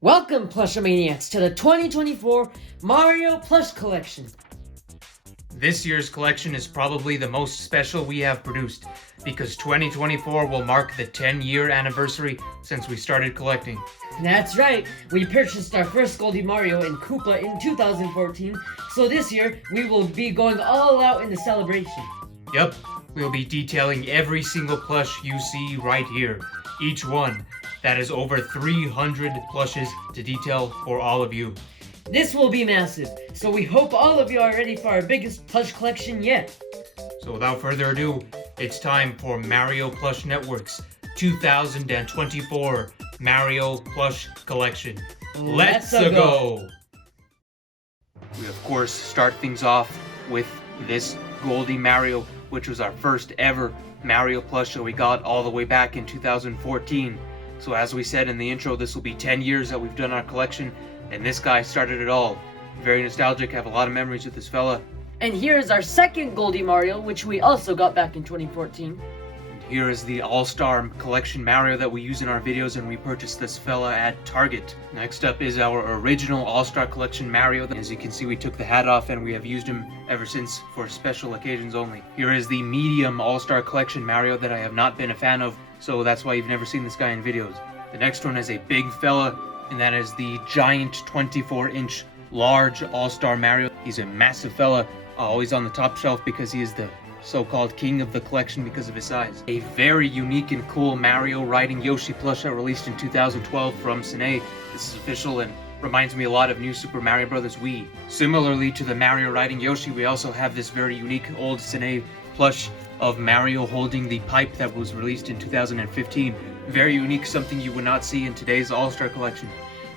Welcome, Plushomaniacs, to the 2024 Mario Plush Collection. This year's collection is probably the most special we have produced, because 2024 will mark the 10-year anniversary since we started collecting. That's right, we purchased our first Goldie Mario and Koopa in 2014, so this year we will be going all out in the celebration. Yup, we'll be detailing every single plush you see right here, each one. That is over 300 plushes to detail for all of you. This will be massive, so we hope all of you are ready for our biggest plush collection yet. So without further ado, it's time for Mario Plush Network's 2024 Mario Plush Collection. Let's go! We of course start things off with this Goldie Mario, which was our first ever Mario plush that we got all the way back in 2014. So as we said in the intro, this will be 10 years that we've done our collection, and this guy started it all. Very nostalgic, have a lot of memories with this fella. And here's our second Goldie Mario, which we also got back in 2014. And here is the All-Star Collection Mario that we use in our videos, and we purchased this fella at Target. Next up is our original All-Star Collection Mario. As you can see, we took the hat off and we have used him ever since for special occasions only. Here is the medium All-Star Collection Mario that I have not been a fan of, so that's why you've never seen this guy in videos. The next one is a big fella, and that is the giant 24-inch large All-Star Mario. He's a massive fella, always on the top shelf because he is the so-called king of the collection because of his size. A very unique and cool Mario riding Yoshi plush that released in 2012 from Sine. This is official and reminds me a lot of New Super Mario Bros. Wii. Similarly to the Mario riding Yoshi, we also have this very unique old Sine plush of Mario holding the pipe that was released in 2015. Very unique, something you would not see in today's All-Star collection.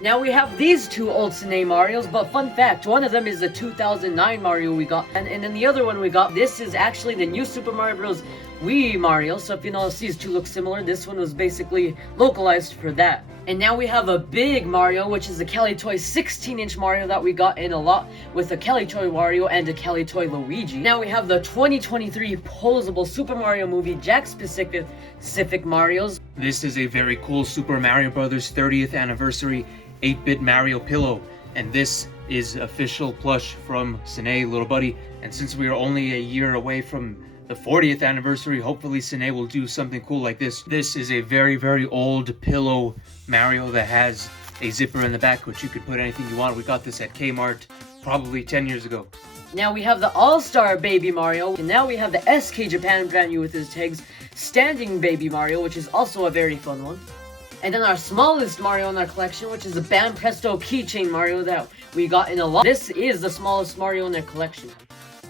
Now we have these two old Sine Marios, but fun fact, one of them is the 2009 Mario we got, and then the other one we got, this is actually the New Super Mario Bros. Wii Mario, so if you notice these two look similar, this one was basically localized for that. And now we have a big Mario, which is the Kelly Toy 16-inch Mario that we got in a lot with a Kelly Toy Wario and a Kelly Toy Luigi. Now we have the 2023 posable Super Mario Movie Jakks-specific Marios. This is a very cool Super Mario Bros. 30th anniversary 8-bit Mario pillow, and this is official plush from Sine, little buddy. And since we are only a year away from the 40th anniversary, hopefully Sine will do something cool like this. This is a very, very old pillow Mario that has a zipper in the back, which you could put anything you want. We got this at Kmart probably 10 years ago. Now we have the All-Star Baby Mario, and now we have the SK Japan brand new with his tags, Standing Baby Mario, which is also a very fun one. And then our smallest Mario in our collection, which is the Bam Presto Keychain Mario that we got in a lot. This is the smallest Mario in our collection.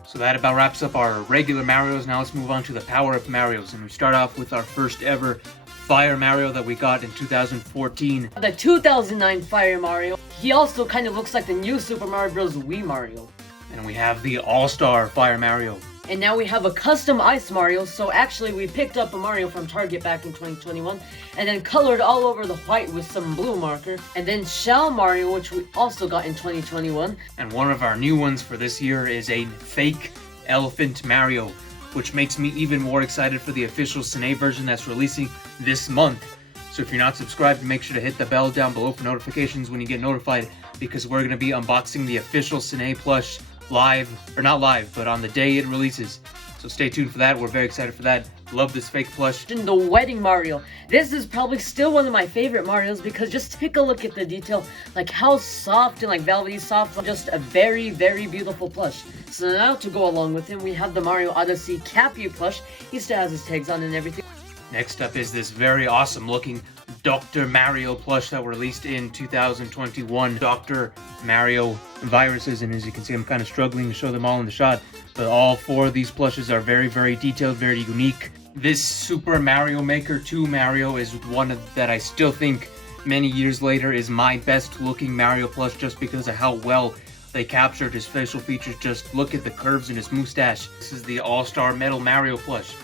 So that about wraps up our regular Marios. Now let's move on to the Power-Up Marios. And we start off with our first ever Fire Mario that we got in 2014. The 2009 Fire Mario. He also kind of looks like the New Super Mario Bros. Wii Mario. And we have the All-Star Fire Mario. And now we have a custom Ice Mario, so actually we picked up a Mario from Target back in 2021, and then colored all over the white with some blue marker, and then Shell Mario, which we also got in 2021. And one of our new ones for this year is a fake Elephant Mario, which makes me even more excited for the official Sine version that's releasing this month. So if you're not subscribed, make sure to hit the bell down below for notifications when you get notified, because we're going to be unboxing the official Sine plush live, or not live, but on the day it releases. So stay tuned for that. We're very excited for that. Love this fake plush. And the Wedding Mario. This is probably still one of my favorite Marios because just take a look at the detail, like how soft and like velvety soft. Just a very, very beautiful plush. So now to go along with him, we have the Mario Odyssey Cappy plush. He still has his tags on and everything. Next up is this very awesome looking Dr. Mario plush that released in 2021. Dr. Mario viruses, and as you can see, I'm kind of struggling to show them all in the shot, but all four of these plushes are very, very detailed, very unique. This Super Mario Maker 2 Mario is one that I still think many years later is my best looking Mario plush, just because of how well they captured his facial features. Just look at the curves in his mustache. This is the All-Star Metal Mario plush.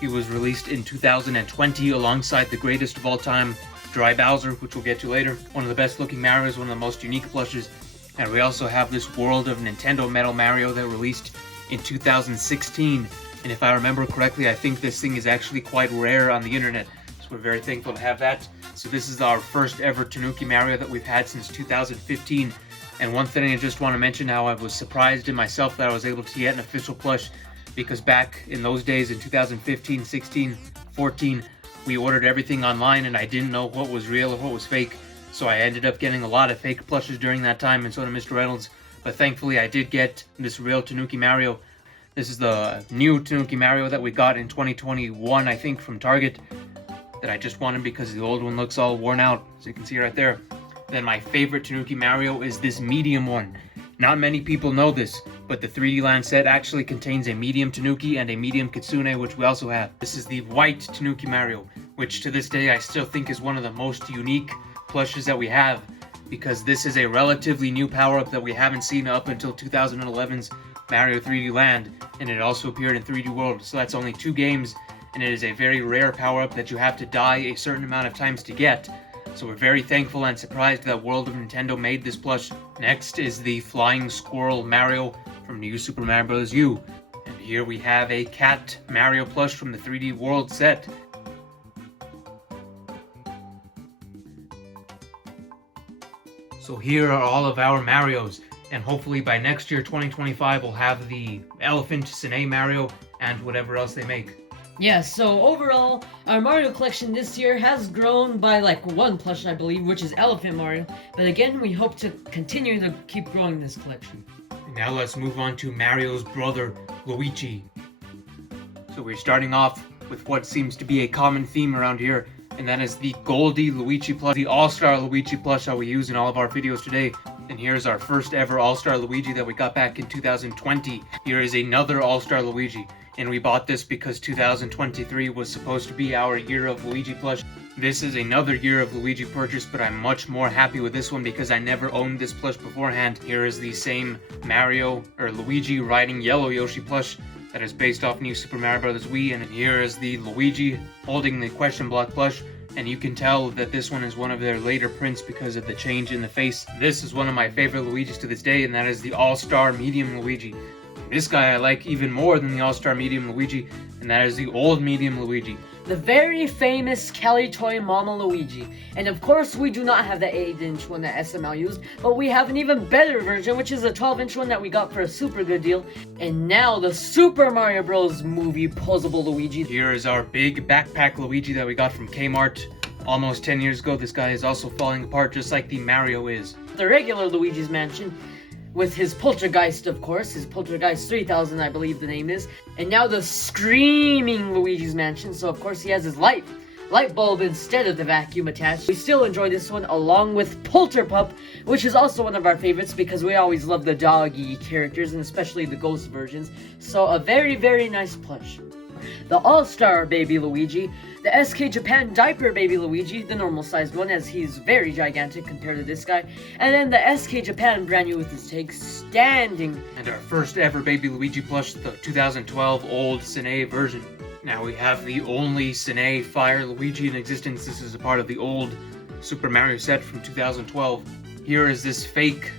He was released in 2020 alongside the greatest of all time, Dry Bowser, which we'll get to later. One of the best looking Marios, one of the most unique plushes. And we also have this World of Nintendo Metal Mario that released in 2016. And if I remember correctly, I think this thing is actually quite rare on the internet. So we're very thankful to have that. So this is our first ever Tanuki Mario that we've had since 2015. And one thing I just want to mention, how I was surprised in myself that I was able to get an official plush, because back in those days in 2015, 16, 14, we ordered everything online and I didn't know what was real or what was fake. So I ended up getting a lot of fake plushes during that time, and so did Mr. Reynolds. But thankfully I did get this real Tanuki Mario. This is the new Tanuki Mario that we got in 2021, I think, from Target, that I just wanted because the old one looks all worn out, as you can see right there. Then my favorite Tanuki Mario is this medium one. Not many people know this, but the 3D Land set actually contains a medium Tanuki and a medium Kitsune, which we also have. This is the white Tanuki Mario, which to this day I still think is one of the most unique plushes that we have, because this is a relatively new power-up that we haven't seen up until 2011's Mario 3D Land, and it also appeared in 3D World, so that's only 2 games, and it is a very rare power-up that you have to die a certain amount of times to get. So we're very thankful and surprised that World of Nintendo made this plush. Next is the Flying Squirrel Mario from New Super Mario Bros. U. And here we have a Cat Mario plush from the 3D World set. So here are all of our Marios, and hopefully by next year, 2025, we'll have the Elephant Sine Mario and whatever else they make. Yeah, so overall, our Mario collection this year has grown by like 1 plush, I believe, which is Elephant Mario. But again, we hope to continue to keep growing this collection. Now let's move on to Mario's brother, Luigi. So we're starting off with what seems to be a common theme around here, and that is the Goldie Luigi plush, the All-Star Luigi plush that we use in all of our videos today. And here's our first ever All-Star Luigi that we got back in 2020. Here is another All-Star Luigi, and we bought this because 2023 was supposed to be our year of Luigi plush. This is another year of Luigi purchase, but I'm much more happy with this one because I never owned this plush beforehand. Here is the same Luigi riding yellow Yoshi plush that is based off New Super Mario Bros. Wii, and here is the Luigi holding the question block plush, and you can tell that this one is one of their later prints because of the change in the face. This is one of my favorite Luigis to this day, and that is the All-Star Medium Luigi. This guy I like even more than the All-Star Medium Luigi, and that is the Old Medium Luigi. The very famous Kelly Toy Mama Luigi. And of course, we do not have the 8-inch one that SML used, but we have an even better version, which is a 12-inch one that we got for a super good deal. And now the Super Mario Bros. Movie posable Luigi. Here is our big backpack Luigi that we got from Kmart almost 10 years ago. This guy is also falling apart just like the Mario is. The regular Luigi's Mansion, with his Poltergeist, of course, his Poltergeist 3000, I believe the name is. And now the Screaming Luigi's Mansion, so of course he has his light bulb instead of the vacuum attached. We still enjoy this one along with Polterpup, which is also one of our favorites because we always love the doggy characters, and especially the ghost versions. So a very, very nice plush. The All-Star Baby Luigi, the SK Japan Diaper Baby Luigi, the normal sized one, as he's very gigantic compared to this guy, and then the SK Japan brand new with his tank standing. And our first ever Baby Luigi plush, the 2012 old Sine version. Now we have the only Sine Fire Luigi in existence. This is a part of the old Super Mario set from 2012. Here is this fake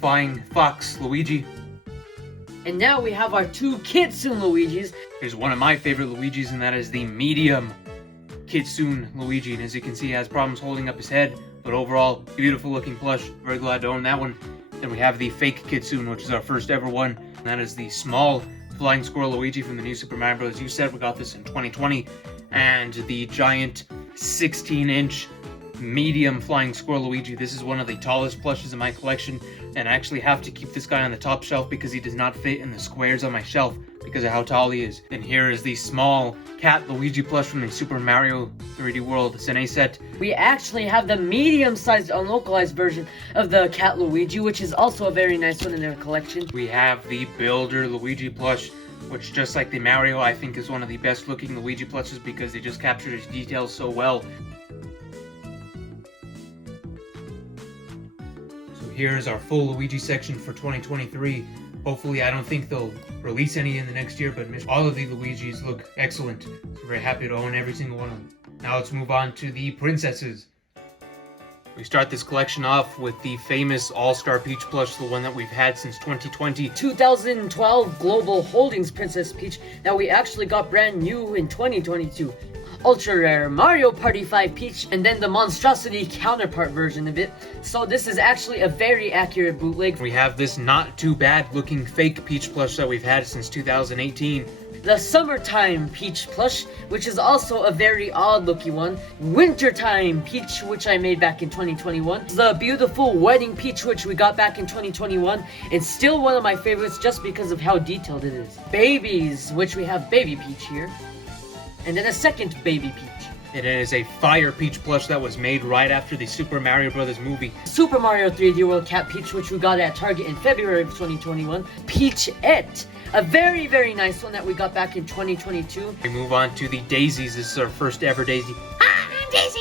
Flying Fox Luigi. And now we have our 2 Kitsune Luigis. Here's one of my favorite Luigis, and that is the medium Kitsune Luigi. And as you can see, he has problems holding up his head, but overall, beautiful looking plush. Very glad to own that one. Then we have the fake Kitsune, which is our first ever one, and that is the small Flying Squirrel Luigi from the New Super Mario Bros. U set. We got this in 2020. And the giant 16-inch medium Flying Squirrel Luigi. This is one of the tallest plushes in my collection, and I actually have to keep this guy on the top shelf because he does not fit in the squares on my shelf because of how tall he is. And here is the small Cat Luigi plush from the Super Mario 3D World Sine set. We actually have the medium-sized unlocalized version of the Cat Luigi, which is also a very nice one in their collection. We have the Builder Luigi plush, which, just like the Mario, I think is one of the best looking Luigi plushes because they just captured his details so well. Here's our full Luigi section for 2023. Hopefully, I don't think they'll release any in the next year, but all of the Luigis look excellent. So we're very happy to own every single one of them. Now let's move on to the princesses. We start this collection off with the famous All-Star Peach plush, the one that we've had since 2020. 2012 Global Holdings Princess Peach that we actually got brand new in 2022. ultra rare Mario Party 5 Peach, and then the monstrosity counterpart version of it. So this is actually a very accurate bootleg. We have this not too bad looking fake Peach plush that we've had since 2018. The Summertime Peach plush, which is also a very odd looking one. Wintertime Peach, which I made back in 2021. The beautiful Wedding Peach, which we got back in 2021. It's still one of my favorites just because of how detailed it is. Babies, which we have Baby Peach here. And then a second Baby Peach. It is a Fire Peach plush that was made right after the Super Mario Bros. Movie. Super Mario 3D World Cat Peach, which we got at Target in February of 2021. Peachette, a very, very nice one that we got back in 2022. We move on to the Daisies. This is our first ever Daisy. Hi, I'm Daisy.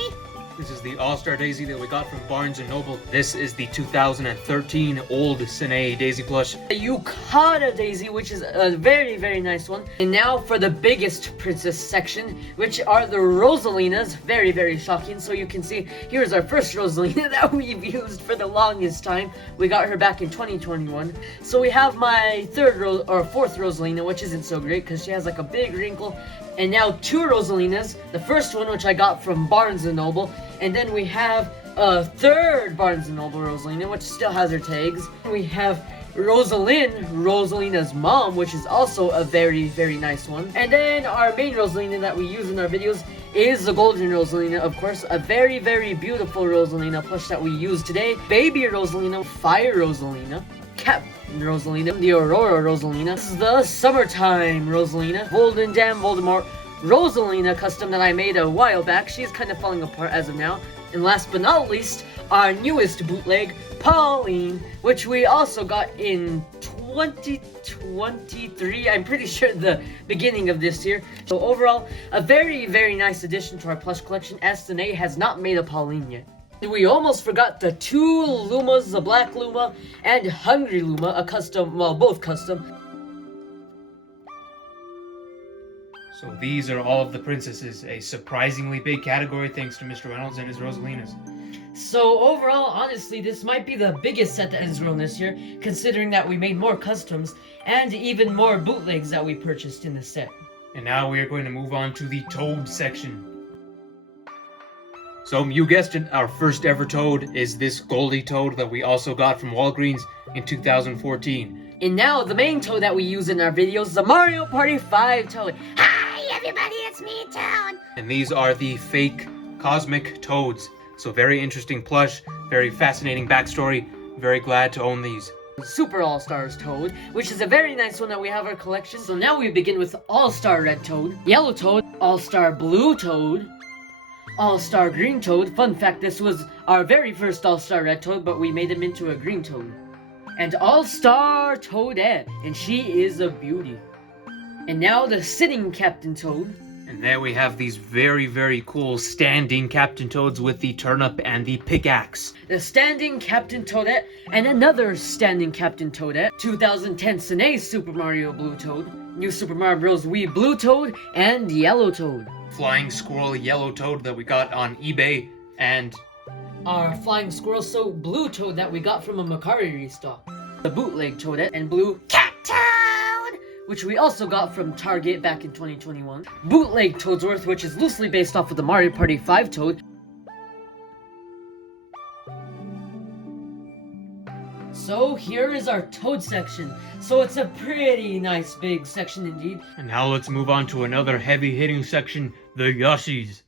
This is the All-Star Daisy that we got from Barnes & Noble. This is the 2013 Old Sine Daisy plush. A Yukata Daisy, which is a very, very nice one. And now for the biggest princess section, which are the Rosalinas. Very, very shocking. So you can see, here's our first Rosalina that we've used for the longest time. We got her back in 2021. So we have my fourth Rosalina, which isn't so great because she has like a big wrinkle. And now two Rosalinas. The first one, which I got from Barnes & Noble. And then we have a third Barnes & Noble Rosalina, which still has her tags. We have Rosalina's mom, which is also a very, very nice one. And then our main Rosalina that we use in our videos is the Golden Rosalina, of course. A very, very beautiful Rosalina plush that we use today. Baby Rosalina, Fire Rosalina, Captain Rosalina, the Aurora Rosalina. This is the Summertime Rosalina, Golden Dam Voldemort Rosalina custom that I made a while back. She's kind of falling apart as of now. And last but not least, our newest bootleg, Pauline, which we also got in 2023. I'm pretty sure the beginning of this year. So overall, a very, very nice addition to our plush collection, as Sine has not made a Pauline yet. We almost forgot the two Lumas, the Black Luma and Hungry Luma, a custom, well, both custom. So these are all of the princesses, a surprisingly big category thanks to Mr. Reynolds and his Rosalinas. So overall, honestly, this might be the biggest set that is grown this year, considering that we made more customs and even more bootlegs that we purchased in the set. And now we are going to move on to the Toad section. So you guessed it, our first ever Toad is this Goldie Toad that we also got from Walgreens in 2014. And now the main Toad that we use in our videos, the Mario Party 5 Toad. Hi, everybody, it's me, Toad. And these are the fake cosmic Toads. So very interesting plush, very fascinating backstory. Very glad to own these. Super All-Stars Toad, which is a very nice one that we have in our collection. So now we begin with All-Star Red Toad, Yellow Toad, All-Star Blue Toad, All-Star Green Toad. Fun fact, this was our very first All-Star Red Toad, but we made him into a Green Toad. And All-Star Toadette, and she is a beauty. And now the Sitting Captain Toad. And there we have these very, very cool standing Captain Toads with the turnip and the pickaxe. The Standing Captain Toadette, and another Standing Captain Toadette. 2010 Sine Super Mario Blue Toad, New Super Mario Bros. Wii Blue Toad, and Yellow Toad. Flying Squirrel Yellow Toad that we got on eBay, and our Flying Squirrel So Blue Toad that we got from a Macari restock. The Bootleg Toadette and Blue Cat Toad, which we also got from Target back in 2021. Bootleg Toadsworth, which is loosely based off of the Mario Party 5 Toad. So here is our Toad section. So it's a pretty nice big section indeed. And now let's move on to another heavy-hitting section, the Yoshis.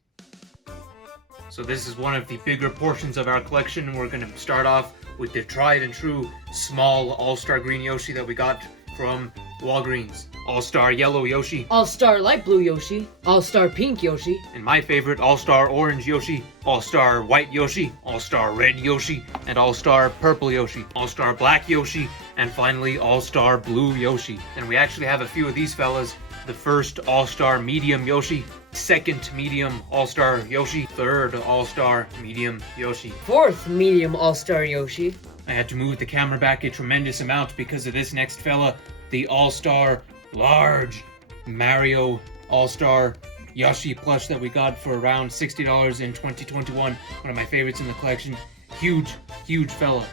So this is one of the bigger portions of our collection. We're going to start off with the tried and true small All-Star Green Yoshi that we got from Walgreens. All-Star Yellow Yoshi. All-Star Light Blue Yoshi. All-Star Pink Yoshi. And my favorite, All-Star Orange Yoshi. All-Star White Yoshi. All-Star Red Yoshi. And All-Star Purple Yoshi. All-Star Black Yoshi. And finally, All-Star Blue Yoshi. And we actually have a few of these fellas. The first All-Star Medium Yoshi. Second Medium All-Star Yoshi. Third All-Star Medium Yoshi. Fourth Medium All-Star Yoshi. I had to move the camera back a tremendous amount because of this next fella. The All-Star Large Mario All-Star Yoshi plush that we got for around $60 in 2021. One of my favorites in the collection. Huge, huge fella.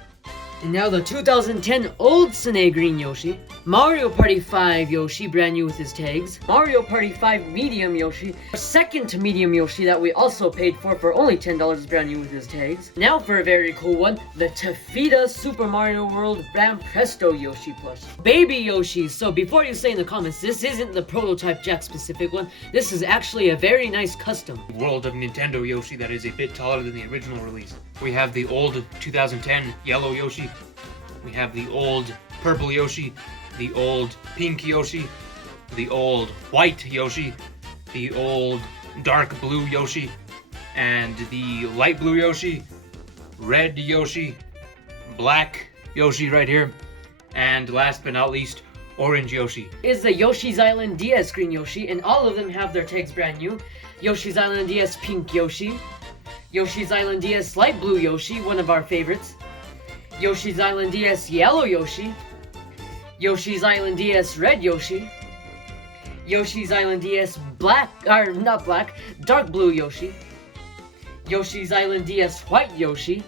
And now the 2010 Old Sine Green Yoshi. Mario Party 5 Yoshi, brand new with his tags. Mario Party 5 Medium Yoshi. Our second medium Yoshi that we also paid for only $10, brand new with his tags. Now for a very cool one, the Tafita Super Mario World Bam Presto Yoshi plush. Baby Yoshi. So before you say in the comments, this isn't the prototype Jack specific one. This is actually a very nice custom. World of Nintendo Yoshi that is a bit taller than the original release. We have the old 2010 yellow Yoshi. We have the old purple Yoshi. The old pink Yoshi, the old white Yoshi, the old dark blue Yoshi, and the light blue Yoshi, red Yoshi, black Yoshi right here, and last but not least, orange Yoshi. Is the Yoshi's Island DS green Yoshi, and all of them have their tags brand new. Yoshi's Island DS pink Yoshi, Yoshi's Island DS light blue Yoshi, one of our favorites, Yoshi's Island DS yellow Yoshi, Yoshi's Island DS Red Yoshi, Yoshi's Island DS Black, or not black, Dark Blue Yoshi, Yoshi's Island DS White Yoshi,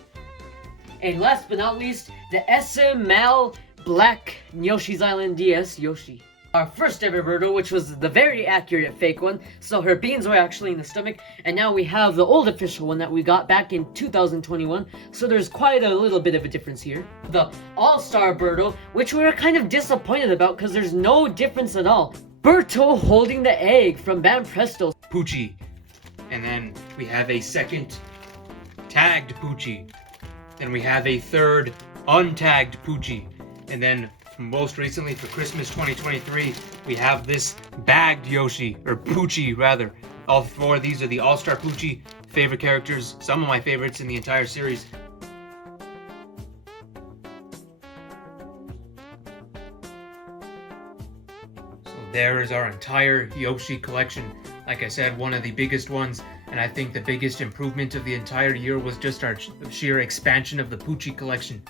and last but not least, the SML Black Yoshi's Island DS Yoshi. Our first ever Birdo, which was the very accurate fake one, so her beans were actually in the stomach, and now we have the old official one that we got back in 2021, so there's quite a little bit of a difference here. The All-Star Birdo, which we were kind of disappointed about because there's no difference at all. Berto holding the egg from Bam Presto. Poochie. And then we have a second tagged Poochie. Then we have a third untagged Poochie. And then most recently for Christmas 2023, we have this bagged Yoshi, or Poochie rather. All four of these are the All-Star Poochie favorite characters, some of my favorites in the entire series. So there is our entire Yoshi collection. Like I said, one of the biggest ones, and I think the biggest improvement of the entire year was just our sheer expansion of the Poochie collection.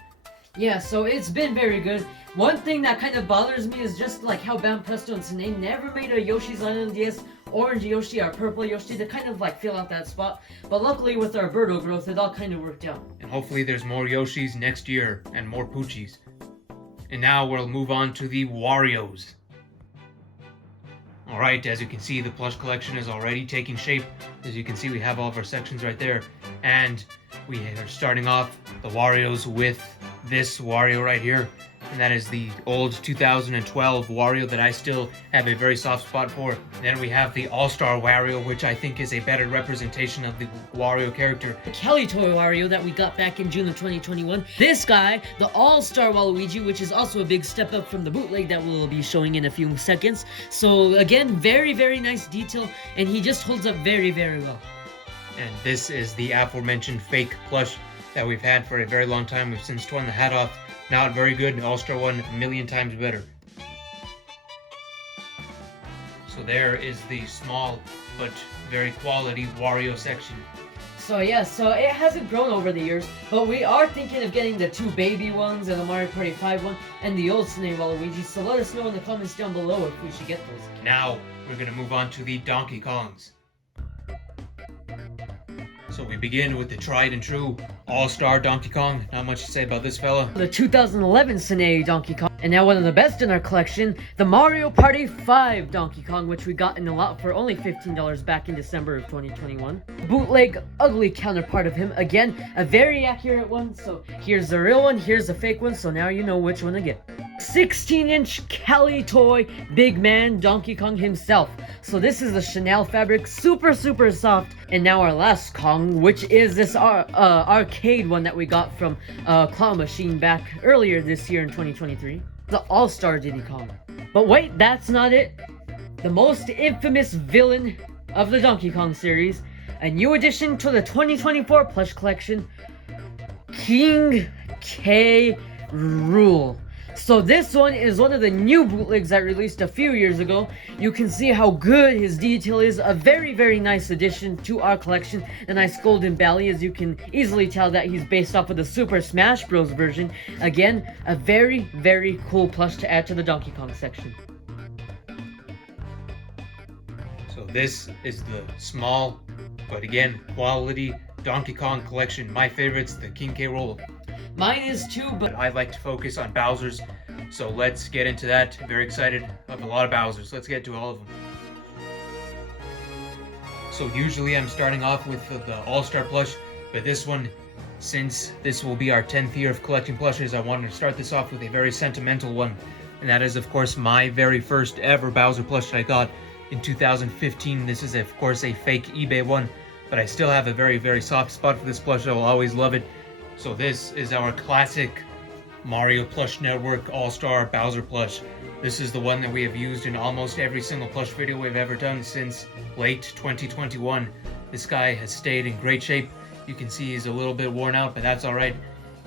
Yeah, so it's been very good. One thing that kind of bothers me is just like how Bam Presto and Sine never made a Yoshi's Island DS orange Yoshi or purple Yoshi to kind of like fill out that spot. But luckily with our Birdo growth, it all kind of worked out. And hopefully there's more Yoshis next year and more Poochies. And now we'll move on to the Warios. Alright, as you can see, the plush collection is already taking shape. As you can see, we have all of our sections right there. And we are starting off the Warios with this Wario right here. And that is the old 2012 Wario that I still have a very soft spot for. Then we have the All-Star Wario, which I think is a better representation of the Wario character. The Kelly Toy Wario that we got back in June of 2021. This guy, the All-Star Waluigi, which is also a big step up from the bootleg that we'll be showing in a few seconds. So again, very, very nice detail, and he just holds up very, very well. And this is the aforementioned fake plush that we've had for a very long time. We've since torn the hat off. Not very good, All-Star one a million times better. So there is the small but very quality Wario section. So yeah, so it hasn't grown over the years, but we are thinking of getting the two baby ones and the Mario Party 5 one and the old Snake Waluigi, so let us know in the comments down below if we should get those. Now we're going to move on to the Donkey Kongs. So we begin with the tried and true All-Star Donkey Kong. Not much to say about this fella. The 2011 Sine Donkey Kong. And now one of the best in our collection, the Mario Party 5 Donkey Kong, which we got in a lot for only $15 back in December of 2021. Bootleg, ugly counterpart of him. Again, a very accurate one. So here's the real one, here's the fake one, so now you know which one to get. 16-inch Cali toy big man Donkey Kong himself. So this is the Chanel fabric, super soft. And now our last Kong, which is this arcade one that we got from Claw Machine back earlier this year in 2023. The All-Star Diddy Kong. But wait, that's not it. The most infamous villain of the Donkey Kong series, a new addition to the 2024 plush collection, King K. Rool. So this one is one of the new bootlegs that released a few years ago. You can see how good his detail is. A very nice addition to our collection. The nice golden belly, as you can easily tell that he's based off of the Super Smash Bros. Version. Again, a very cool plush to add to the Donkey Kong section. So this is the small, but again, quality Donkey Kong collection. My favorite's the King K. Rool. Mine is too, but I like to focus on Bowser's So let's get into that. Very excited of a lot of Bowsers. Let's get to all of them. So usually I'm starting off with the All-Star plush, but this one, since this will be our 10th year of collecting plushes, I wanted to start this off with a very sentimental one. And that is, of course, my very first ever Bowser plush that I got in 2015. This is, of course, a fake eBay one, but I still have a very, very soft spot for this plush. I will always love it. So this is our classic Mario Plush Network All-Star Bowser plush. This is the one that we have used in almost every single plush video we've ever done since late 2021. This guy has stayed in great shape. You can see he's a little bit worn out, but that's alright.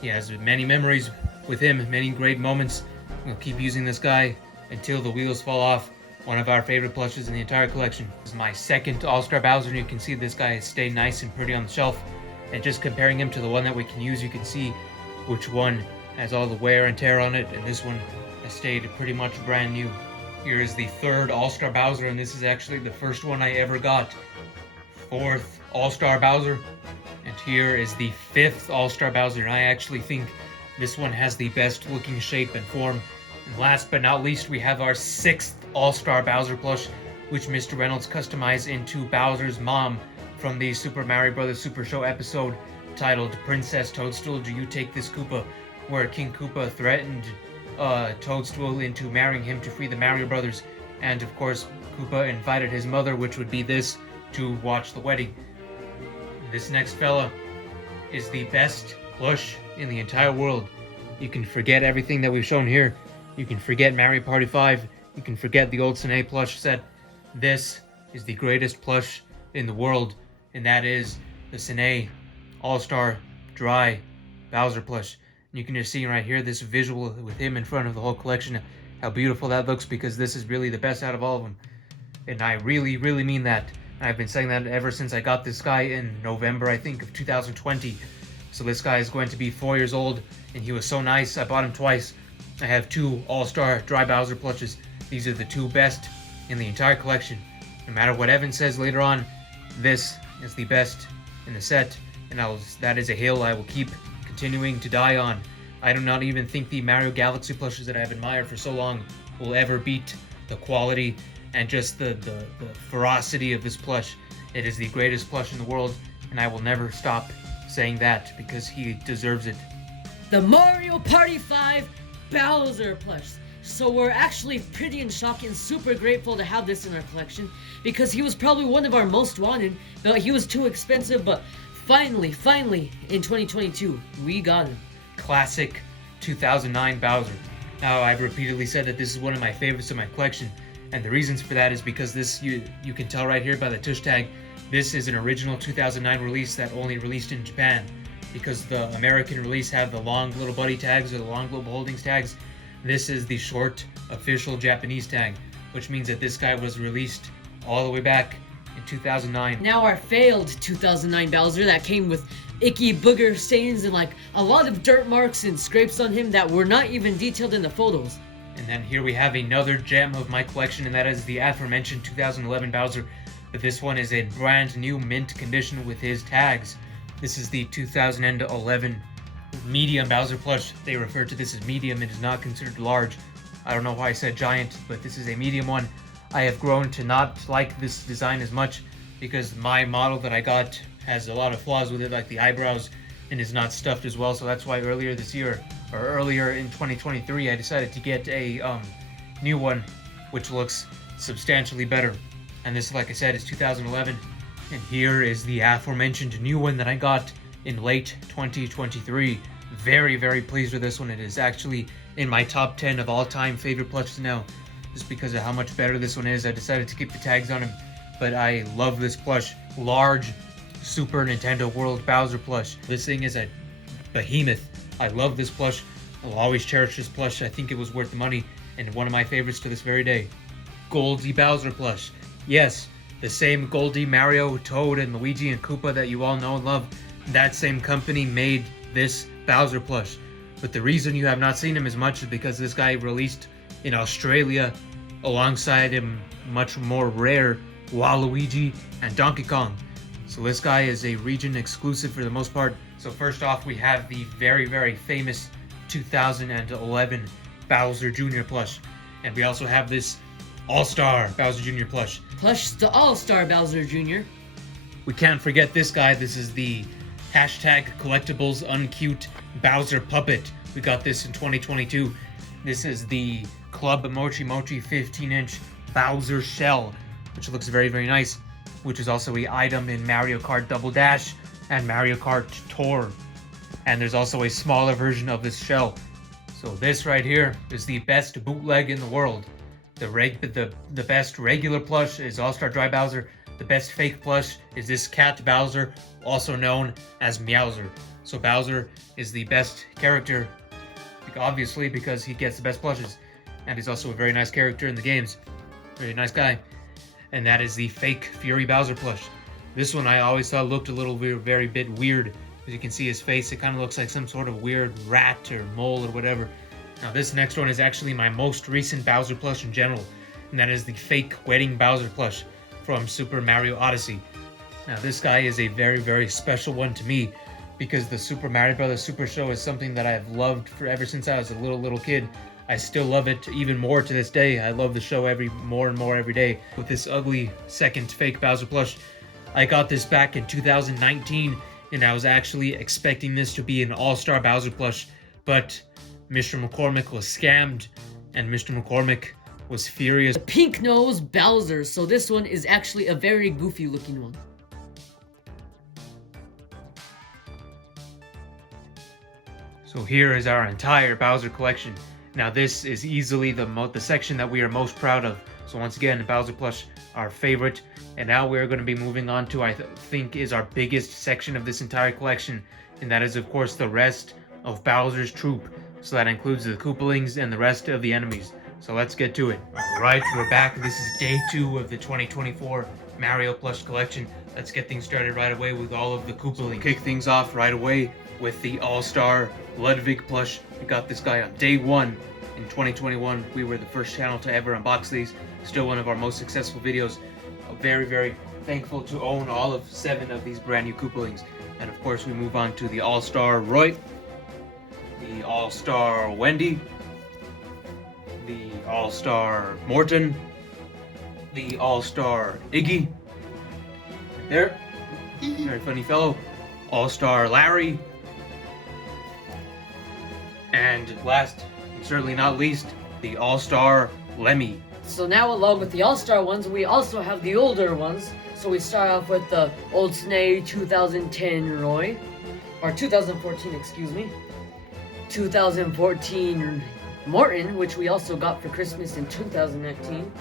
He has many memories with him, many great moments. We'll keep using this guy until the wheels fall off. One of our favorite plushes in the entire collection. This is my second All-Star Bowser, and you can see this guy has stayed nice and pretty on the shelf. And just comparing him to the one that we can use, you can see which one has all the wear and tear on it, and this one has stayed pretty much brand new. Here is the third All-Star Bowser, and this is actually the first one I ever got. Fourth All-Star Bowser, and here is the fifth All-Star Bowser, and I actually think this one has the best looking shape and form. And last but not least, we have our sixth All-Star Bowser plush, which Mr. Reynolds customized into Bowser's mom from the Super Mario Bros. Super Show episode titled Princess Toadstool, Do You Take This Koopa?, where King Koopa threatened Toadstool into marrying him to free the Mario Brothers. And of course, Koopa invited his mother, which would be this, to watch the wedding. This next fella is the best plush in the entire world. You can forget everything that we've shown here. You can forget Mario Party 5. You can forget the old Sine plush set. This is the greatest plush in the world, and that is the Sine All-Star Dry Bowser plush. And you can just see right here this visual with him in front of the whole collection, how beautiful that looks, because this is really the best out of all of them. And I really, really mean that. I've been saying that ever since I got this guy in November, I think, of 2020. So this guy is going to be 4 years old, and he was so nice. I bought him twice. I have two All-Star Dry Bowser plushes. These are the two best in the entire collection. No matter what Evan says later on, this is the best in the set, and that is a hill I will keep continuing to die on. I do not even think the Mario Galaxy plushes that I've admired for so long will ever beat the quality and just the ferocity of this plush. It is the greatest plush in the world, and I will never stop saying that because he deserves it. The Mario Party 5 Bowser plush. So we're actually pretty in shock and super grateful to have this in our collection, because he was probably one of our most wanted, but he was too expensive. But finally, in 2022, we got him. Classic 2009 Bowser. Now, I've repeatedly said that this is one of my favorites in my collection, and the reasons for that is because this, you can tell right here by the tush tag, this is an original 2009 release that only released in Japan, because the American release have the long little buddy tags or the long global holdings tags. This is the short official Japanese tag, which means that this guy was released all the way back in 2009. Now our failed 2009 Bowser that came with icky booger stains and like a lot of dirt marks and scrapes on him that were not even detailed in the photos. And then here we have another gem of my collection, and that is the aforementioned 2011 Bowser. But this one is in brand new mint condition with his tags. This is the 2011 medium Bowser plush. They refer to this as medium. It is not considered large. I don't know why I said giant, but this is a medium one. I have grown to not like this design as much because my model that I got has a lot of flaws with it, like the eyebrows, and is not stuffed as well. So that's why earlier this year, or earlier in 2023, I decided to get a new one, which looks substantially better. And this, like I said, is 2011. And here is the aforementioned new one that I got in late 2023. Very, very pleased with this one. It is actually in my top 10 of all-time favorite plushes now, just because of how much better this one is. I decided to keep the tags on him, but I love this plush. Large Super Nintendo World Bowser plush. This thing is a behemoth. I love this plush. I'll always cherish this plush. I think it was worth the money, and one of my favorites to this very day. Goldie Bowser plush. Yes, the same Goldie, Mario, Toad, and Luigi and Koopa that you all know and love. That same company made this Bowser plush. But the reason you have not seen him as much is because this guy released in Australia alongside him much more rare Waluigi and Donkey Kong. So this guy is a region exclusive for the most part. So first off, we have the very, very famous 2011 Bowser Jr. plush. And we also have this All-Star Bowser Jr. plush. Plush the All-Star Bowser Jr. We can't forget this guy. This is the hashtag collectibles uncute Bowser puppet. We got this in 2022. This is the Club Mochi Mochi 15-inch Bowser shell, which looks very, very nice, which is also an item in Mario Kart Double Dash and Mario Kart Tour. And there's also a smaller version of this shell. So this right here is the best bootleg in the world. The best regular plush is All-Star Dry Bowser. The best fake plush is this Cat Bowser, also known as Meowser. So Bowser is the best character, obviously, because he gets the best plushes. And he's also a very nice character in the games. Very nice guy. And that is the fake Fury Bowser plush. This one I always thought looked a little weird, very bit weird. As you can see his face, it kind of looks like some sort of weird rat or mole or whatever. Now this next one is actually my most recent Bowser plush in general. And that is the fake Wedding Bowser plush from Super Mario Odyssey. Now this guy is a very, very special one to me, because the Super Mario Bros. Super Show is something that I've loved for ever since I was a little kid. I still love it even more to this day. I love the show more and more every day. With this ugly second fake Bowser plush, I got this back in 2019, and I was actually expecting this to be an All-Star Bowser plush, but Mr. McCormick was scammed, and Mr. McCormick was furious. The pink nose Bowser, so this one is actually a very goofy looking one. So here is our entire Bowser collection. Now this is easily the section that we are most proud of. So once again, Bowser plush, our favorite. And now we're going to be moving on to, I think, is our biggest section of this entire collection. And that is, of course, the rest of Bowser's troop. So that includes the Koopalings and the rest of the enemies. So let's get to it. Alright, we're back. This is day 2 of the 2024 Mario Plush collection. Let's get things started right away with all of the Koopalings. Kick things off right away with the All-Star Ludwig plush. We got this guy on day 1 in 2021. We were the first channel to ever unbox these. Still one of our most successful videos. Very, very thankful to own all of 7 of these brand new Koopalings. And of course we move on to the All-Star Roy, the All-Star Wendy, the All-Star Morton, the All-Star Iggy, right there, very funny fellow, All-Star Larry, and last and certainly not least, the All-Star Lemmy. So now, along with the All-Star ones, we also have the older ones. So we start off with the Old Snake 2010 Roy, or 2014, excuse me, 2014 Morton, which we also got for Christmas in 2019,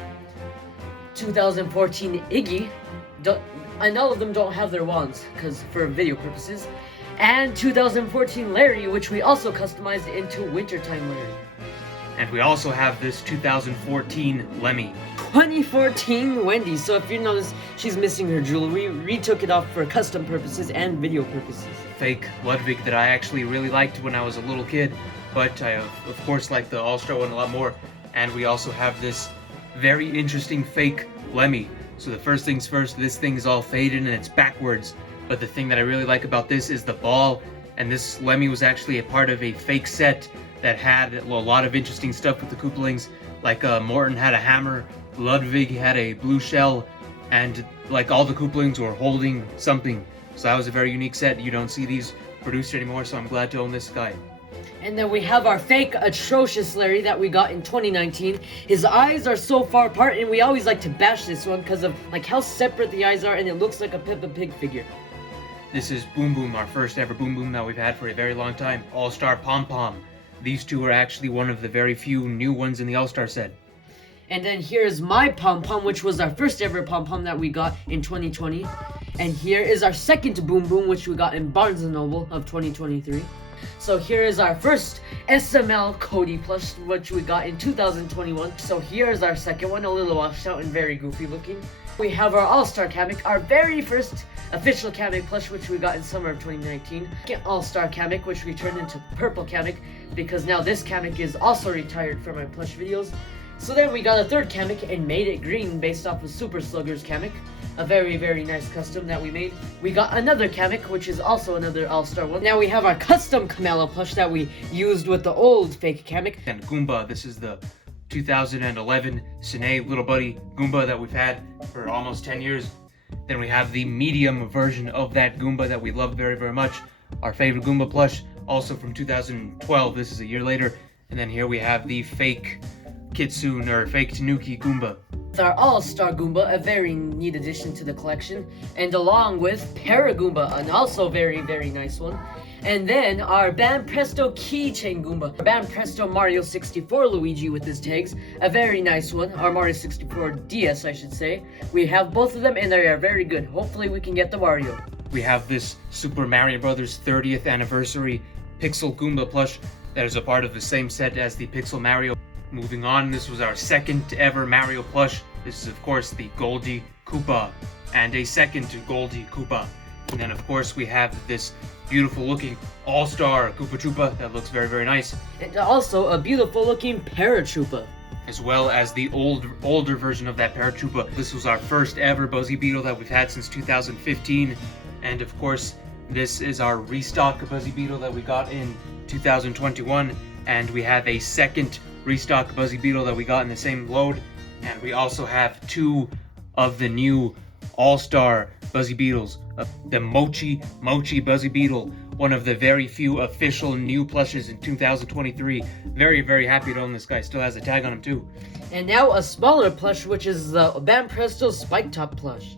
2014 Iggy, and all of them don't have their wands, because for video purposes, and 2014 Larry, which we also customized into Wintertime Larry. And we also have this 2014 Lemmy. 2014 Wendy, so if you notice, she's missing her jewelry. We retook it off for custom purposes and video purposes. Fake Ludwig that I actually really liked when I was a little kid, but I of course like the All-Star one a lot more. And we also have this very interesting fake Lemmy. So the first things first, this thing is all faded and it's backwards. But the thing that I really like about this is the ball, and this Lemmy was actually a part of a fake set that had a lot of interesting stuff with the Koopalings. Like Morton had a hammer, Ludwig had a blue shell, and like all the Koopalings were holding something. So that was a very unique set. You don't see these produced anymore, so I'm glad to own this guy. And then we have our fake atrocious Larry that we got in 2019. His eyes are so far apart, and we always like to bash this one because of like how separate the eyes are, and it looks like a Peppa Pig figure. This is Boom Boom, our first ever Boom Boom that we've had for a very long time. All-Star Pom Pom. These two are actually one of the very few new ones in the All-Star set. And then here's my Pom Pom, which was our first ever Pom Pom that we got in 2020. And here is our second Boom Boom, which we got in Barnes & Noble of 2023. So here is our first SML Cody plush, which we got in 2021. So here is our second one, a little washed out and very goofy looking. We have our All-Star Kamek, our very first official Kamek plush, which we got in summer of 2019. All-Star Kamek, which we turned into Purple Kamek, because now this Kamek is also retired from my plush videos. So then we got a third Kamek and made it green based off of Super Slugger's Kamek. A very, very nice custom that we made. We got another Kamek, which is also another all-star one. Now we have our custom Kamala plush that we used with the old fake Kamek. And Goomba, this is the 2011 Sine little buddy Goomba that we've had for almost 10 years. Then we have the medium version of that Goomba that we love very, very much. Our favorite Goomba plush, also from 2012. This is a year later. And then here we have the fake Kitsune or fake Tanuki Goomba. With our all-star Goomba, a very neat addition to the collection. And along with Para Goomba, an also very, very nice one. And then our Bam Presto Keychain Goomba. Bam Presto Mario 64 Luigi with his tags. A very nice one. Our Mario 64 DS, I should say. We have both of them and they are very good. Hopefully we can get the Wario. We have this Super Mario Bros. 30th anniversary Pixel Goomba plush that is a part of the same set as the Pixel Mario. Moving on, this was our second ever Mario plush. This is of course the Goldie Koopa and a second Goldie Koopa. And then of course we have this beautiful looking all-star Koopa Troopa that looks very, very nice. And also a beautiful looking Paratroopa. As well as the older version of that Paratroopa. This was our first ever Buzzy Beetle that we've had since 2015. And of course, this is our restock Buzzy Beetle that we got in 2021. And we have a second restock Buzzy Beetle that we got in the same load. And we also have two of the new all-star Buzzy Beetles. The Mochi Buzzy Beetle, one of the very few official new plushes in 2023. Very, very happy to own this guy. Still has a tag on him too. And now a smaller plush, which is the Bam Presto Spike Top plush.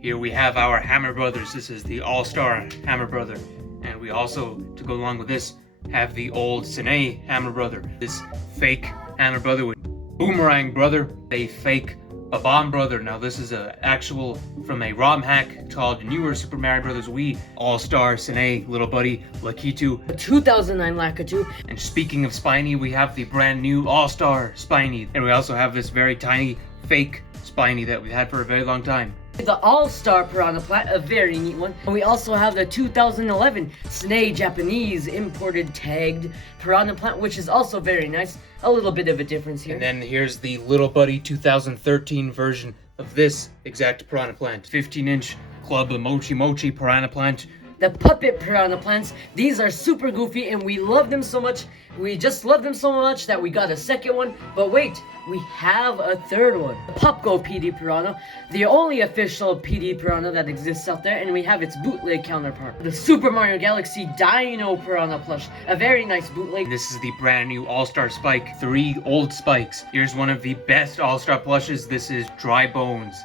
Here we have our Hammer Brothers. This is the all-star Hammer Brother. And we also, to go along with this, have the old Sine Hammer Brother. This fake Hammer Brother with Boomerang Brother, a fake Bomb Brother. Now this is a actual from a ROM hack called Newer Super Mario Bros. Wii All-Star Sine little buddy Lakitu. A 2009 Lakitu. And speaking of Spiny, we have the brand new All-Star Spiny. And we also have this very tiny fake Spiny that we've had for a very long time. The All-Star Piranha Plant, a very neat one. And we also have the 2011 Sine Japanese imported tagged Piranha Plant, which is also very nice. A little bit of a difference here. And then here's the Little Buddy 2013 version of this exact Piranha Plant. 15-inch Club Mochi Piranha Plant. The Puppet Piranha Plants, these are super goofy and we love them so much. We just love them so much that we got a second one. But wait, we have a third one. The Popgo PD Piranha, the only official PD Piranha that exists out there, and we have its bootleg counterpart. The Super Mario Galaxy Dino Piranha plush, a very nice bootleg. This is the brand new All-Star Spike, 3 old spikes. Here's one of the best All-Star plushes. This is Dry Bones.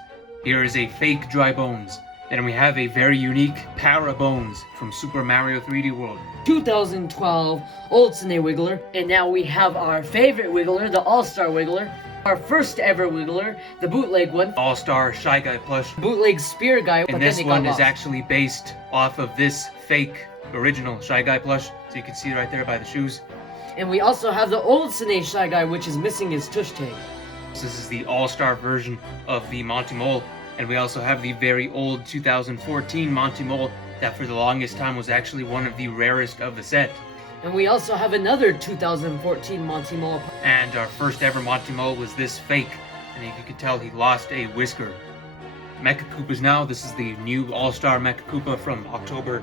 Here is a fake Dry Bones. And we have a very unique Para Bones from Super Mario 3D World. 2012 Old Sine Wiggler. And now we have our favorite Wiggler, the All-Star Wiggler. Our first ever Wiggler, the bootleg one. All-Star Shy Guy plush. Bootleg Spear Guy. And this one is actually based off of this fake original Shy Guy plush. So you can see it right there by the shoes. And we also have the old Sine Shy Guy, which is missing his tush tag. This is the All-Star version of the Monty Mole. And we also have the very old 2014 Monty Mole that for the longest time was actually one of the rarest of the set. And we also have another 2014 Monty Mole. And our first ever Monty Mole was this fake. And you can tell he lost a whisker. Mecha Koopas now. This is the new All-Star Mecha Koopa from October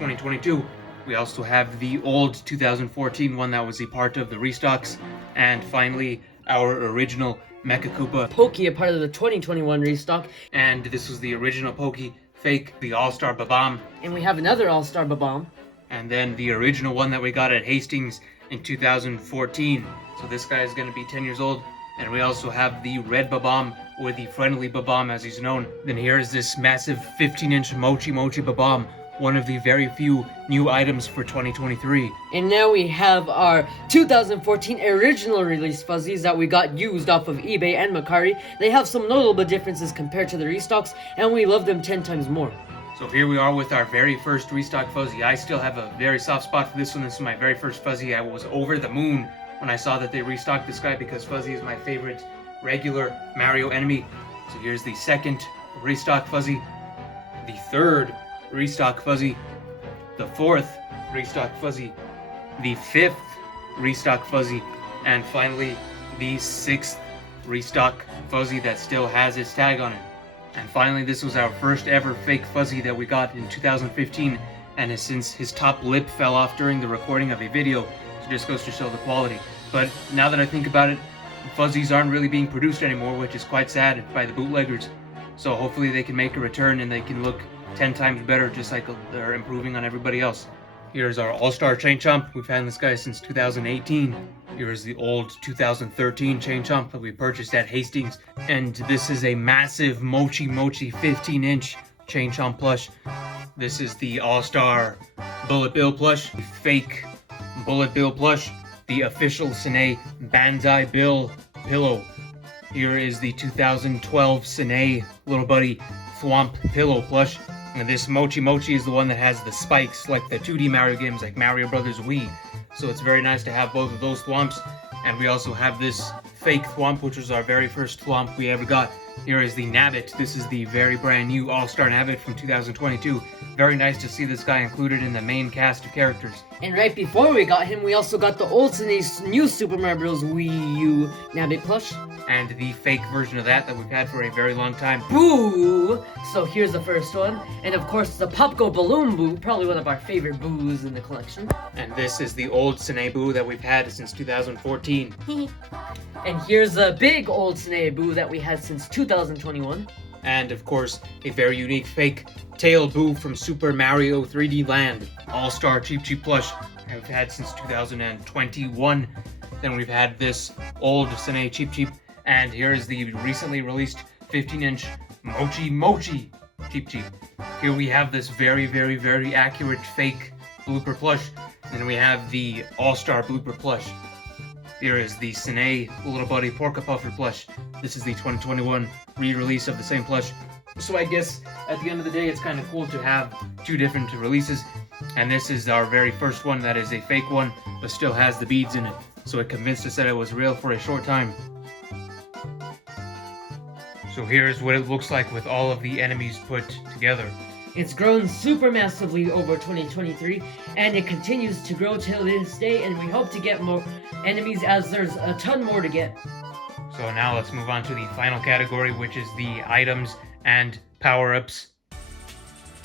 2022. We also have the old 2014 one that was a part of the restocks. And finally, our original Mecha Koopa Pokey, a part of the 2021 restock. And this was the original Pokey, fake, the All-Star Babam. And we have another All-Star Babam. And then the original one that we got at Hastings in 2014. So this guy is going to be 10 years old. And we also have the Red Babam, or the Friendly Babam as he's known. Then here's this massive 15-inch Mochi Babam, one of the very few new items for 2023. And now we have our 2014 original release fuzzies that we got used off of eBay and Mercari. They have some notable differences compared to the restocks, and we love them 10 times more. So here we are with our very first restock fuzzy. I still have a very soft spot for this one. This is my very first fuzzy. I was over the moon when I saw that they restocked this guy because Fuzzy is my favorite regular Mario enemy. So here's the second restock fuzzy, the third restock fuzzy, the fourth restock fuzzy, the fifth restock fuzzy, and finally the sixth restock fuzzy that still has its tag on it. And finally, this was our first ever fake fuzzy that we got in 2015, and since his top lip fell off during the recording of a video, it just goes to show the quality. But now that I think about it, fuzzies aren't really being produced anymore, which is quite sad by the bootleggers. So hopefully they can make a return and they can look 10 times better, just like they're improving on everybody else. Here's our All-Star Chain Chomp. We've had this guy since 2018. Here's the old 2013 Chain Chomp that we purchased at Hastings. And this is a massive Mochi 15-inch Chain Chomp plush. This is the All-Star Bullet Bill plush, the fake Bullet Bill plush, the official Sine Banzai Bill pillow. Here is the 2012 Sine Little Buddy Thwomp pillow plush. And this Mochi is the one that has the spikes like the 2D Mario games like Mario Brothers Wii. So it's very nice to have both of those Thwomps. And we also have this fake Thwomp, which was our very first Thwomp we ever got. Here is the Nabbit. This is the very brand new All-Star Nabbit from 2022. Very nice to see this guy included in the main cast of characters. And right before we got him, we also got the old Sine's new Super Mario Bros. Wii U Nabbit plush. And the fake version of that we've had for a very long time. Boo! So here's the first one. And of course the Popco Balloon Boo, probably one of our favorite boos in the collection. And this is the old Sine Boo that we've had since 2014. And here's the big old Sine Boo that we had since 2021. And of course, a very unique fake Tail Boo from Super Mario 3D Land. All-Star Cheap plush we've had since 2021. Then we've had this old Sine Cheap. And here is the recently released 15-inch Mochi Cheap. Here we have this very accurate fake blooper plush. And then we have the All-Star blooper plush. Here is the Sine Little Buddy Porka Puffer plush. This is the 2021 re-release of the same plush. So I guess at the end of the day, it's kind of cool to have two different releases. And this is our very first one that is a fake one, but still has the beads in it. So it convinced us that it was real for a short time. So here's what it looks like with all of the enemies put together. It's grown super massively over 2023, and it continues to grow till this day, and we hope to get more enemies as there's a ton more to get. So now let's move on to the final category, which is the items and power-ups.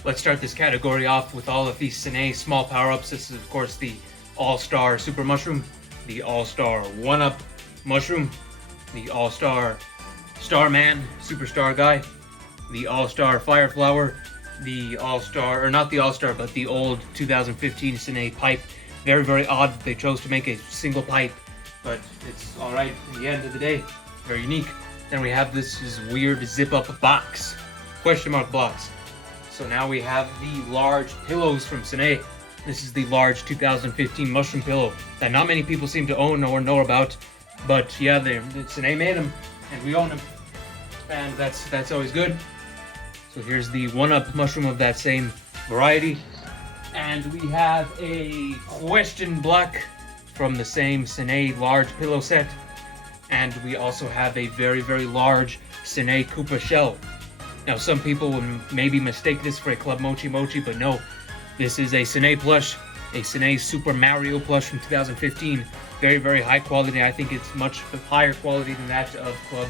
Let's start this category off with all of these Sine small power-ups. This is of course the All-Star Super Mushroom, the All-Star 1-Up Mushroom, the All-Star Starman Superstar Guy, the All-Star Fire Flower, the All-Star, or not the All-Star, but the old 2015 Sine Pipe. Very odd that they chose to make a single pipe, but it's alright in the end of the day. Very unique. Then we have this weird zip-up box, question mark box. So now we have the large pillows from Sine. This is the large 2015 mushroom pillow that not many people seem to own or know about, but yeah, Sine made them, and we own them, and that's always good. So here's the 1-Up mushroom of that same variety. And we have a question block from the same Sine large pillow set. And we also have a very large Sine Koopa shell. Now some people will maybe mistake this for a Club Mochi, but no. This is a Sine plush, a Sine Super Mario plush from 2015. Very high quality. I think it's much higher quality than that of Club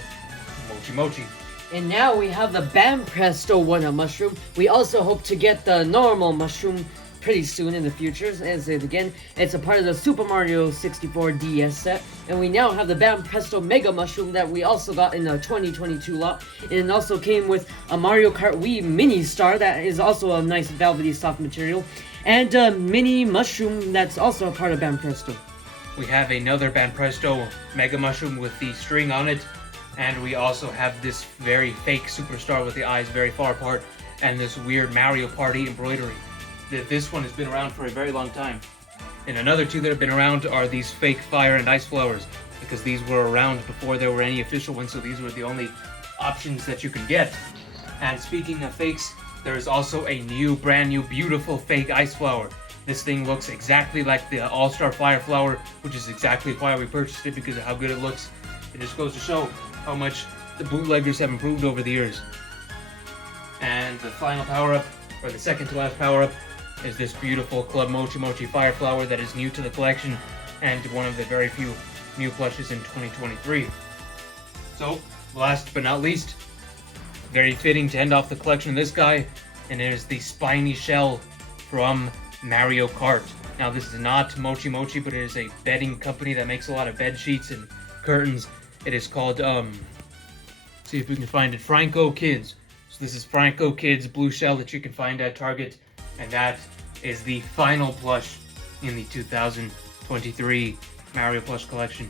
Mochi. And now we have the Bam Presto 1-Up mushroom. We also hope to get the normal mushroom pretty soon in the future. As it again, it's a part of the Super Mario 64 DS set. And we now have the Bam Presto Mega Mushroom that we also got in the 2022 lot. And it also came with a Mario Kart Wii Mini Star that is also a nice velvety soft material. And a mini mushroom that's also a part of Bam Presto. We have another Bam Presto Mega Mushroom with the string on it. And we also have this very fake superstar with the eyes very far apart and this weird Mario Party embroidery. This one has been around for a very long time. And another two that have been around are these fake fire and ice flowers, because these were around before there were any official ones, so these were the only options that you can get. And speaking of fakes, there is also a brand new beautiful fake ice flower. This thing looks exactly like the All-Star Fire Flower, which is exactly why we purchased it, because of how good it looks. It just goes to show how much the bootleggers have improved over the years. And the final power-up, or the second to last power-up, is this beautiful Club Mochi Fire Flower that is new to the collection and one of the very few new plushes in 2023. So, last but not least, very fitting to end off the collection of this guy, and it is the spiny shell from Mario Kart. Now, this is not Mochi Mochi, but it is a bedding company that makes a lot of bed sheets and curtains. It is called, see if we can find it, Franco Kids. So this is Franco Kids blue shell that you can find at Target, and that is the final plush in the 2023 Mario Plush collection.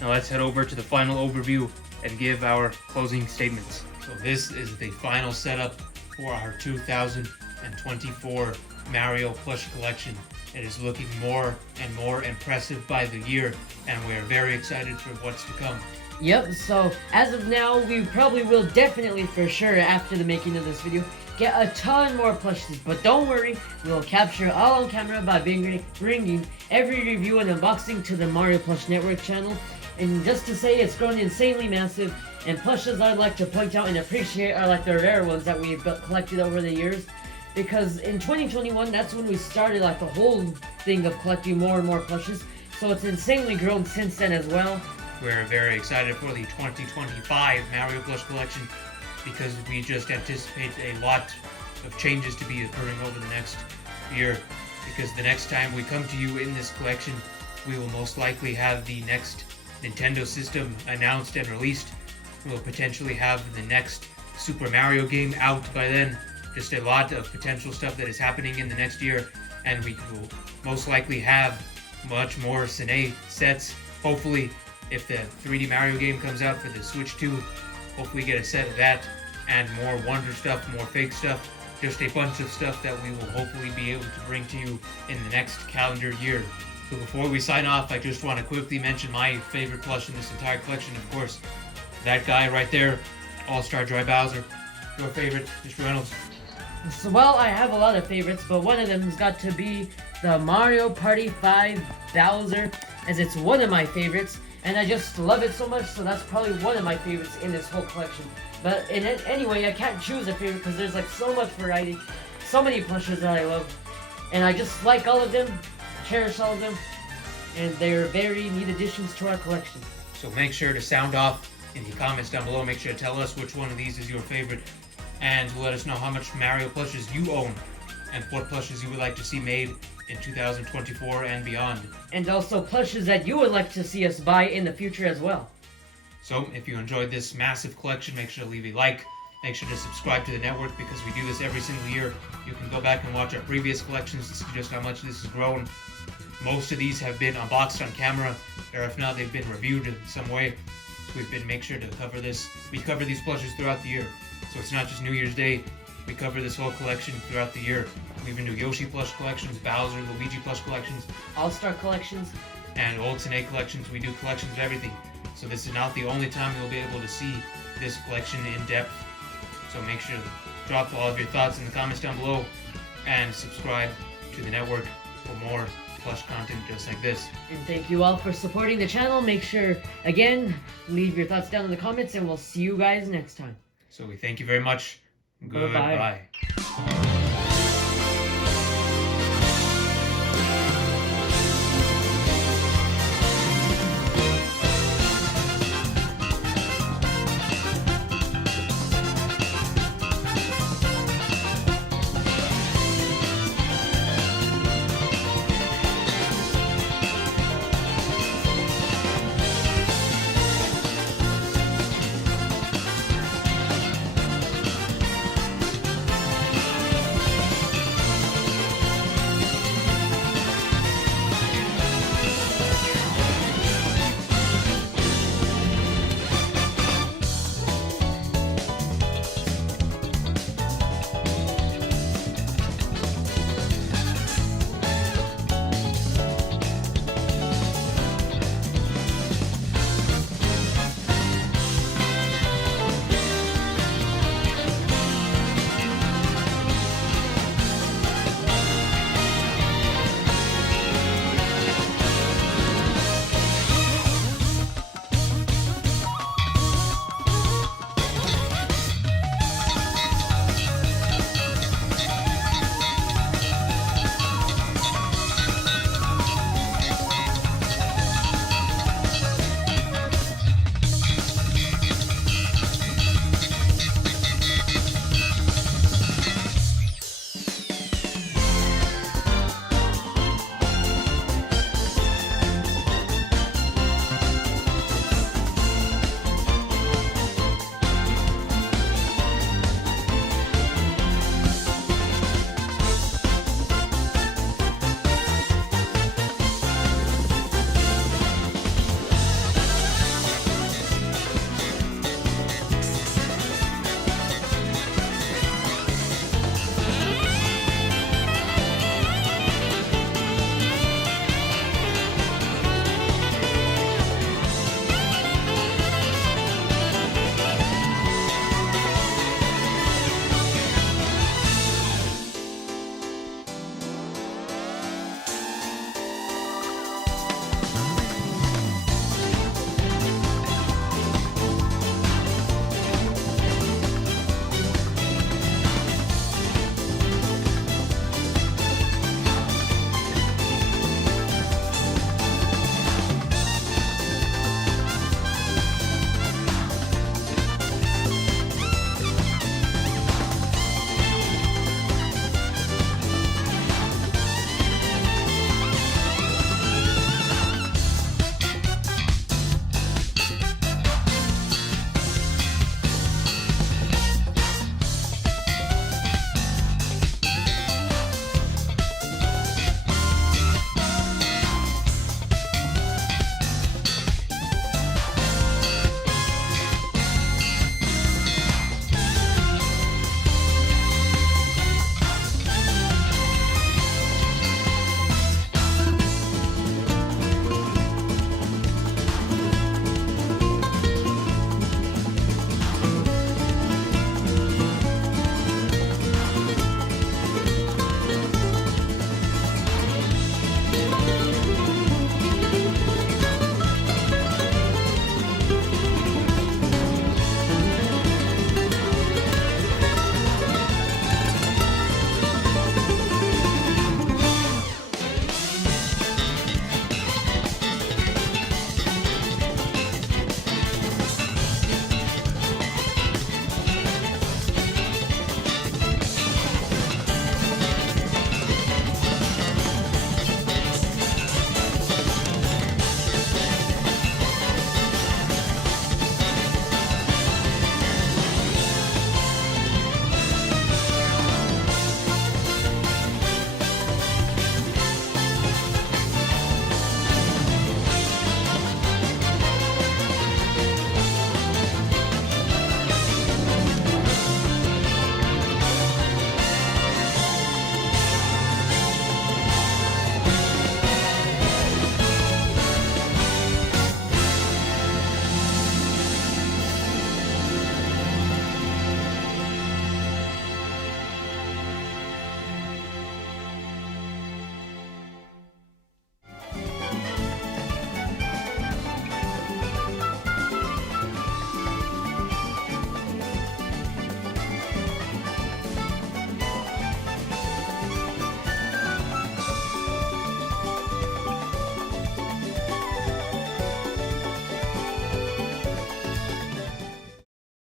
Now let's head over to the final overview and give our closing statements. So this is the final setup for our 2024 Mario Plush collection. It is looking more and more impressive by the year, and we're very excited for what's to come. Yep, so as of now, we probably will definitely for sure after the making of this video get a ton more plushes, but don't worry, we will capture it all on camera by bringing every review and unboxing to the Mario Plush Network channel. And just to say, it's grown insanely massive, and plushes I'd like to point out and appreciate are like the rare ones that we've collected over the years. Because in 2021, that's when we started like the whole thing of collecting more and more plushes, so it's insanely grown since then as well. We're very excited for the 2025 Mario Plush collection because we just anticipate a lot of changes to be occurring over the next year. Because the next time we come to you in this collection, we will most likely have the next Nintendo system announced and released. We'll potentially have the next Super Mario game out by then. Just a lot of potential stuff that is happening in the next year, and we will most likely have much more Cine sets. Hopefully, if the 3D Mario game comes out for the Switch 2, hopefully get a set of that, and more Wonder stuff, more fake stuff, just a bunch of stuff that we will hopefully be able to bring to you in the next calendar year. So before we sign off, I just want to quickly mention my favorite plush in this entire collection, of course. That guy right there, All-Star Dry Bowser. Your favorite, Mr. Reynolds? So, well, I have a lot of favorites, but one of them has got to be the Mario Party 5 Bowser, as it's one of my favorites, and I just love it so much, so that's probably one of my favorites in this whole collection. But anyway, I can't choose a favorite because there's like so much variety, so many plushes that I love, and I just like all of them, cherish all of them, and they're very neat additions to our collection. So make sure to sound off in the comments down below. Make sure to tell us which one of these is your favorite, and let us know how much Mario plushes you own and what plushes you would like to see made in 2024 and beyond. And also plushes that you would like to see us buy in the future as well. So if you enjoyed this massive collection, make sure to leave a like. Make sure to subscribe to the network because we do this every single year. You can go back and watch our previous collections to see just how much this has grown. Most of these have been unboxed on camera, or if not, they've been reviewed in some way. So we've been make sure to cover this. We cover these plushes throughout the year. So it's not just New Year's Day. We cover this whole collection throughout the year. We even do Yoshi plush collections, Bowser, Luigi plush collections, All-Star collections, and Old Snake collections. We do collections of everything. So this is not the only time you'll be able to see this collection in depth. So make sure to drop all of your thoughts in the comments down below and subscribe to the network for more plush content just like this. and thank you all for supporting the channel. Make sure, again, leave your thoughts down in the comments, and we'll see you guys next time. So we thank you very much. Goodbye. Goodbye.